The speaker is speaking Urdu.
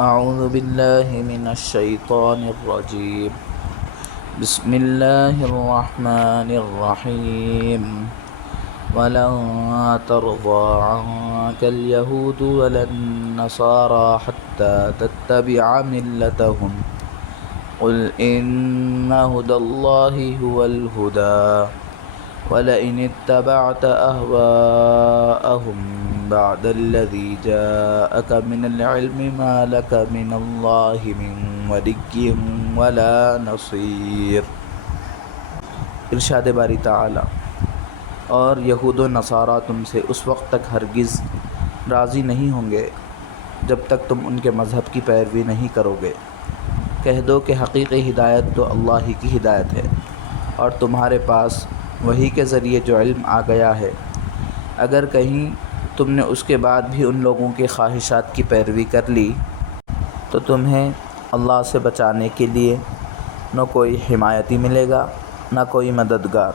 اعوذ باللہ من الشیطان الرجیم بسم اللہ الرحمن الرحیم وَلَن تَرْضَىٰ عَنكَ الْيَهُودُ وَلَا النَّصَارَىٰ حَتَّىٰ تَتَّبِعَ مِلَّتَهُمْ قُلْ إِنَّ هُدَى اللَّهِ هُوَ الْهُدَىٰ وَلَئِنِ اتَّبَعْتَ أَهْوَاءَهُم بَعْدَ الَّذِي جَاءَكَ مِنَ الْعِلْمِ مَا لَكَ مِنَ اللَّهِ مِن وَلِيٍّ وَلَا نَصِيرٍ۔ ارشاد باری تعالی: اور یہود و نصارہ تم سے اس وقت تک ہرگز راضی نہیں ہوں گے جب تک تم ان کے مذہب کی پیروی نہیں کرو گے۔ کہہ دو کہ حقیقی ہدایت تو اللہ ہی کی ہدایت ہے، اور تمہارے پاس وحی کے ذریعے جو علم آ گیا ہے، اگر کہیں تم نے اس کے بعد بھی ان لوگوں کی خواہشات کی پیروی کر لی تو تمہیں اللہ سے بچانے کے لیے نہ کوئی حمایتی ملے گا نہ کوئی مددگار۔